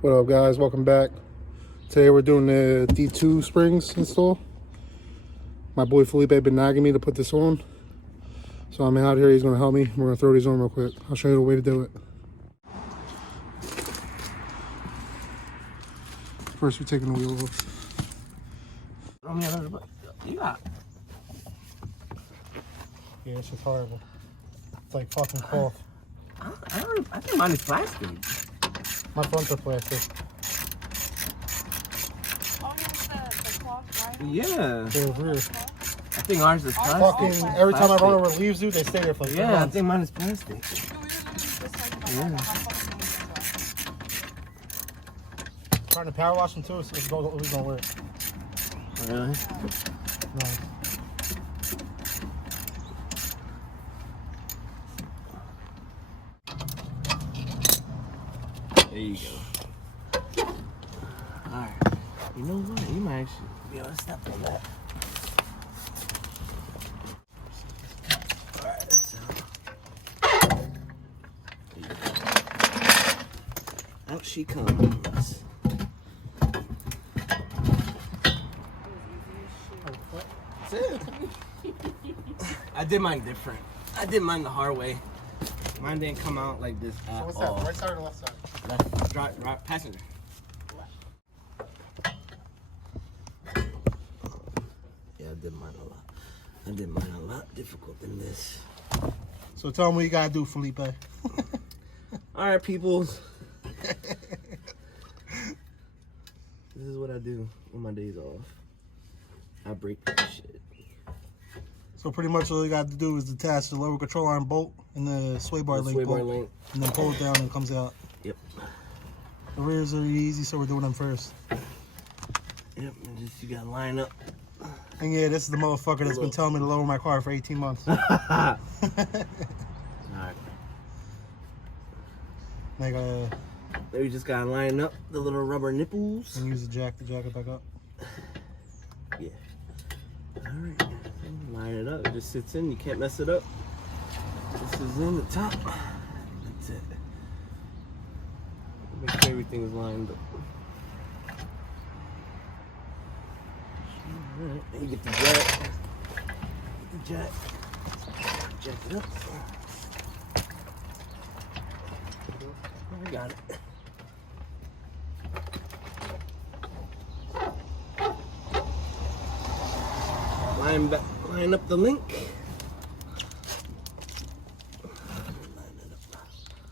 What up, guys? Welcome back. Today we're doing the D2 springs install. My boy Felipe been nagging me to put this on, so I'm out here. He's gonna help me. We're gonna throw these on real quick. I'll show you the way to do it. First, we're taking the wheel off. You got. Yeah, it's just horrible. It's like fucking cloth. I think mine is plastic. My fronts are plastic. Oh, the cloth, right? Yeah. They're rear. I think ours is plastic. Fucking every time I run over leaves, dude, they stay there for like 3 Yeah, I months. think mine is plastic. No, we were literally just like, Yeah. Trying to power wash them too, so it's gonna work. Really? No. There you go. Alright. You know what? You might actually be able to step on that. Alright, so. Out she comes. That's it. I did mine different. I did mine the hard way. Mine didn't come out like this at So what's all. that? Right side or left side? Left, right, passenger. Yeah, I did mine a lot. I did mine a lot difficult than this. So tell them what you gotta do, Felipe. All right, people. This is what I do on my days off. I break this shit. So pretty much all you got to do is detach the lower control arm bolt and the sway bar link bolt, and then pull it down and it comes out. Yep. The rears are easy, so we're doing them first. Yep, and just you gotta line up. And yeah, this is the motherfucker that's been telling me to lower my car for 18 months. Alright. Like, Then we just gotta line up the little rubber nipples. and use the jack to jack it back up. Yeah. Alright. Line it up. It just sits in. You can't mess it up. This is in the top. That's it. Make sure everything is lined up. Alright. And you get the jack. Get the jack. Jack it up. I got it. Line up the link. Line it up.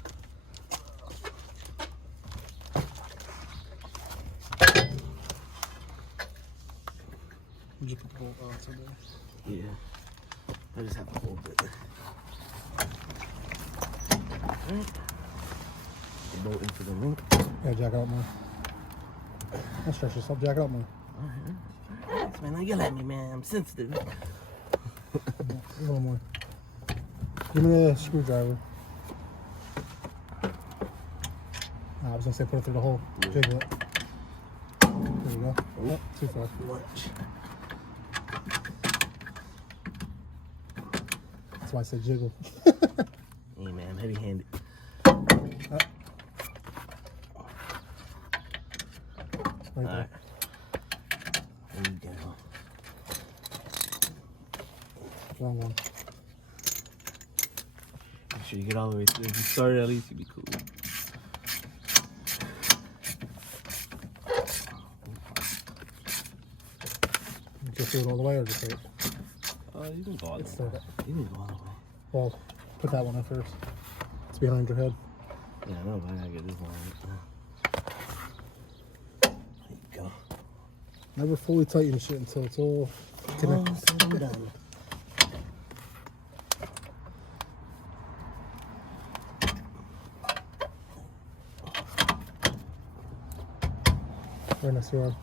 You just put the bolt outside there. Yeah. I just have to hold it. Alright. The bolt into the link. Yeah, jack it up more. Don't stretch yourself, jack it up more. Alright. Man, don't yell at me, man. I'm sensitive. A little more. Give me the screwdriver. I was gonna say put it through the hole. Yeah. Jiggle it. There we go. Oh, too far. Watch. That's why I said jiggle. Hey, man, I'm heavy-handed. Right Alright. there. There you go. Wrong one. Make sure you get all the way through. If you started at least, you'd be cool. Just do it all the way or just wait? You can go all the It's way. still, You can go all the way. well, put that one in first. It's behind your head. Yeah, I know, but I gotta get this one right. There you go. Never fully tighten shit until it's all connected. All said and done. Right next to your arm.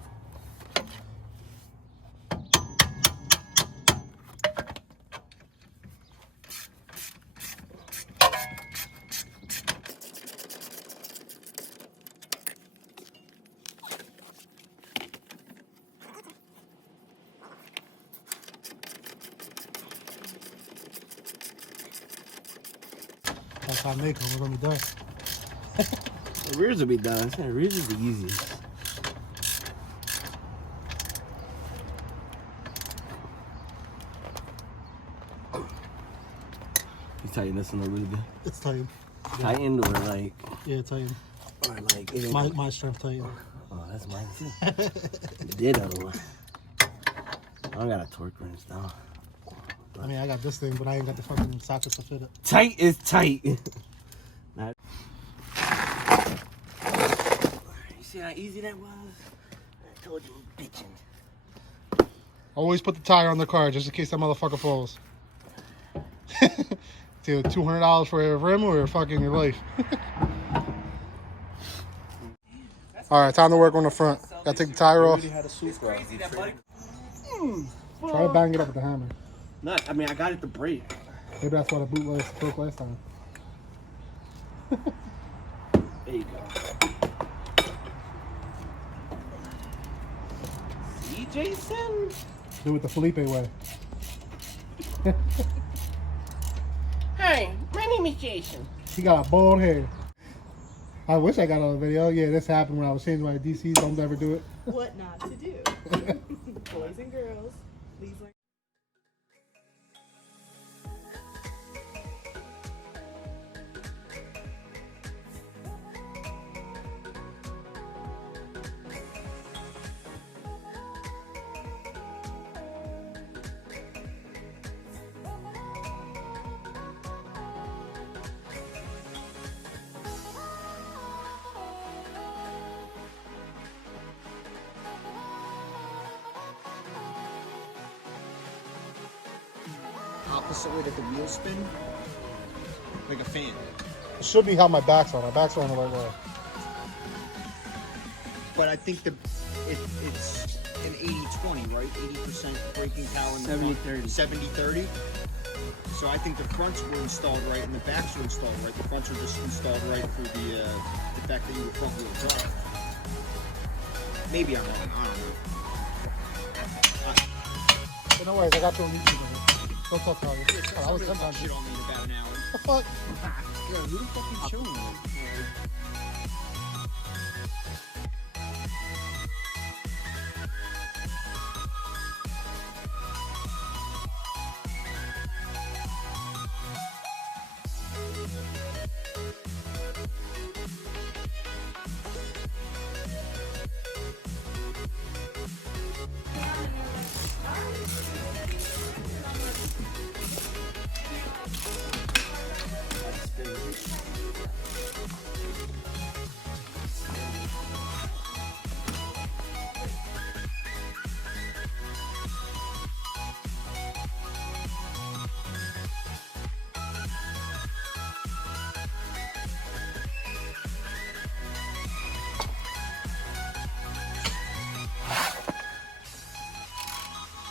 That's how I make them. We're gonna be done. The rears will be done. The rears is the easiest. You tighten this one a little bit. It's tight. Tightened or like? Yeah, tight. Or like? It ain't My strength tight. Oh, that's mine too. Ditto. I don't got a torque wrench though. I mean, I got this thing, but I ain't got the fucking sockets to fit it. Tight is tight. You see how easy that was? I told you, bitching. Always put the tire on the car just in case that motherfucker falls. Dude, $200 for a rim or fucking your life. All right, time to work on the front. Gotta take the tire off. It's crazy that buddy. Try to bang it up with the hammer. Not, I mean, I got it to break. Maybe that's why the boot broke last time. There you go. See, Jason? Do it the Felipe way. Hi, my name is Jason. He got bald hair. I wish I got on the video. Yeah, this happened when I was changing my DCs. Don't ever do it. What not to do. Boys and girls, please learn. Opposite way that the wheels spin, like a fan. It should be how my back's on. My back's on the right way. But I think it's an 80-20, right? 80% braking power in the 70-30. 70-30. So I think the fronts were installed right and the backs were installed right. The fronts were just installed right through the fact that you were front wheel drive. Maybe I'm wrong. I don't know. But no worries, I got you on YouTube. Don't talk about it. I was Somebody sometimes shit on me in about an hour. the fuck. Yeah, who the fuck you showing me?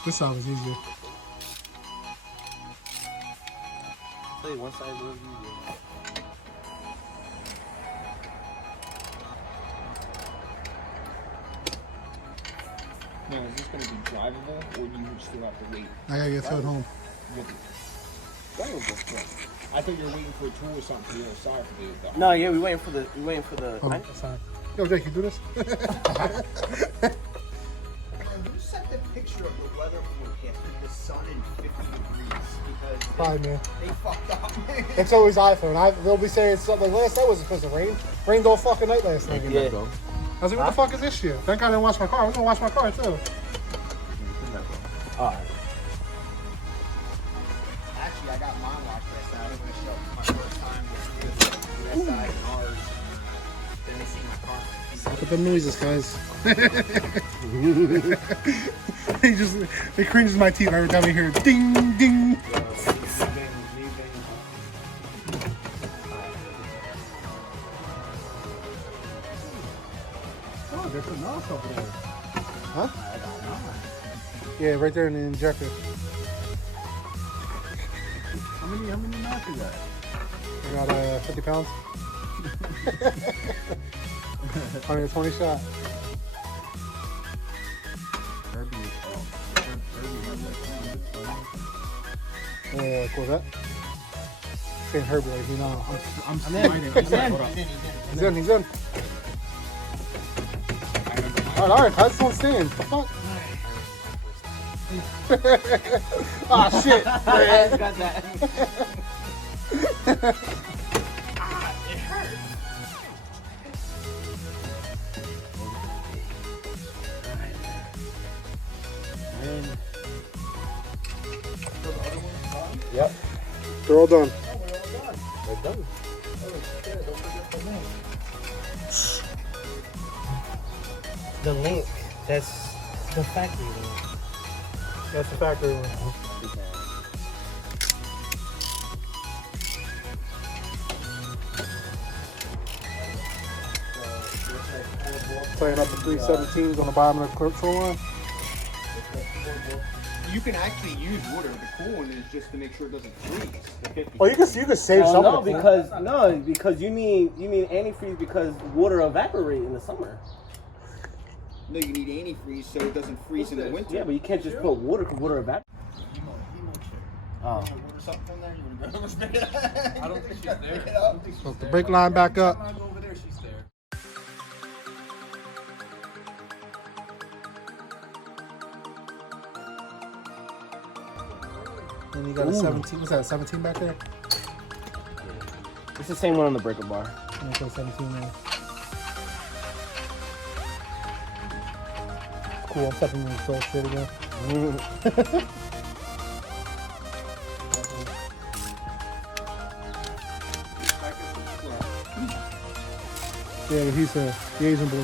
This side was easier. Tell you one side was easier. Now, is this going to be drivable, or do you still have to wait? I gotta get to it home. Drivable. I thought you were waiting for a tool or something for the other side to do it, though. No, yeah, we waiting for the. Oh, that's fine. Yo, Jake, you do this? Who sent the picture of the weather forecast with the sun and 50 degrees? Because Fine, man. they fucked up, man. It's always iPhone. They'll be saying something like last night was supposed to rain. Rained all fucking night last night. Yeah. I was like, what the fuck is this shit? Thank God I didn't wash my car. I was gonna wash my car too. Alright. Actually, I got mine washed last night. I was going to show up my first time with that side and ours. Then they see my car. Look at the noises, guys. It cringes my teeth every time I hear ding, ding. Oh, there's some knots over there. Huh? Yeah, right there in the injector. How many knots you got? I got 50 pounds. 120 shot. What's that? Saying Herbie, like, you know. I'm sliding. He's in. Alright, I just don't stand. The fuck? Ah, shit. I got that. It hurts. And Yep. They're all done. we're done. The link, that's the factory link. That's the factory one. Playing up the 317s on the bottom of the control line. You can actually use water. The cool one is just to make sure it doesn't freeze. Oh, you can save Well, some no, of it. because you mean antifreeze because water evaporate in the summer. No, you need antifreeze so it doesn't freeze in the winter. Yeah, but you can't just put water because water evaporates. Oh. Order something from there? You want to go over I don't think she's there. So the brake line back up. When I go over there, she's there. And you got a 17. What's that, a 17 back there? It's the same one on the breaker bar. I'm gonna put 17 there. Cool, I'm stepping in the control shit again. Yeah, but he's the Asian boy. I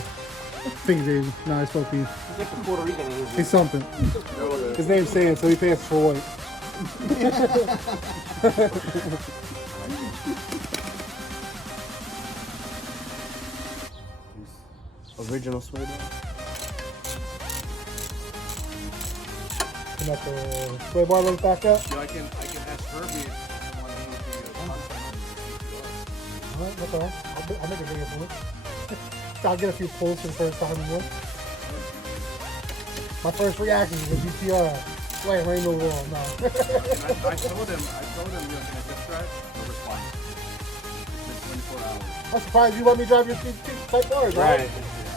think he's Asian. Nah, I spoke to you. He's like a Puerto Rican Asian. He's something. His name's Sam, so he passes for white. Original sweater. Can that the sway bar look back up? Yeah, I can ask Herbie if you want to move the content Alright, that's alright. I'll make a video for it. I'll get a few pulls for the first time in one. My first reaction is a GTR. Wait, rainbow wall, no. I told him you're going to test drive. No response. It's been 24 hours. I'm surprised you let me drive your type cars, right? Right.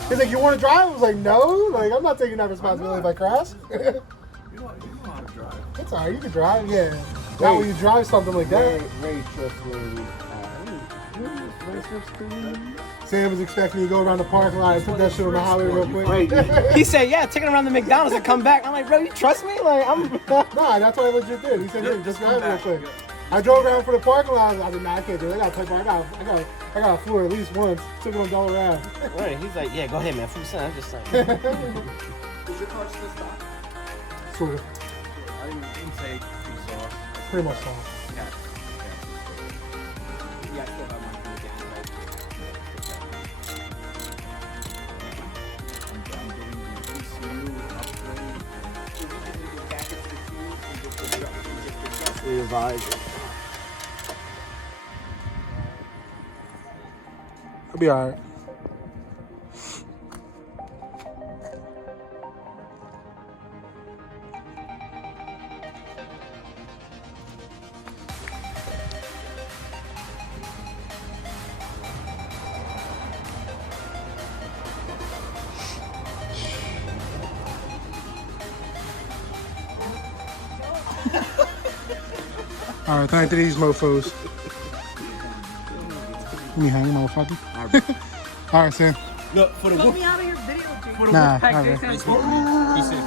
He's like, you want to drive? I was like, no. Like, I'm not taking that responsibility if I crash. You know how to drive. It's alright, you can drive, yeah. Not when you drive something like that. Very trustworthy. Sam was expecting you to go around the parking lot and put that shit on the highway real quick. Wait, he said, yeah, take it around the McDonald's and come back. I'm like, bro, you trust me? Like, I'm. Nah, that's what I legit did. He said, hey, just drive real quick. I drove around for the parking lot. I said, nah, I can't do it. I got a floor at least once. Took it on Dollar Ave. Right. He's like, yeah, go ahead, man. I'm just like. Is your car still stock? Sort of. I didn't say too soft. Pretty much so. Yeah. Yeah, I still have mine from the gas. I'm getting the ECU upgrade. Revise. It'll be alright. Alright, thank to these mofos. Let me hang, motherfucker. Alright, Sam. No, for the Put wolf. me out of your video, dude. For the Nah, Wolfpack alright. Day, Sam. Be safe.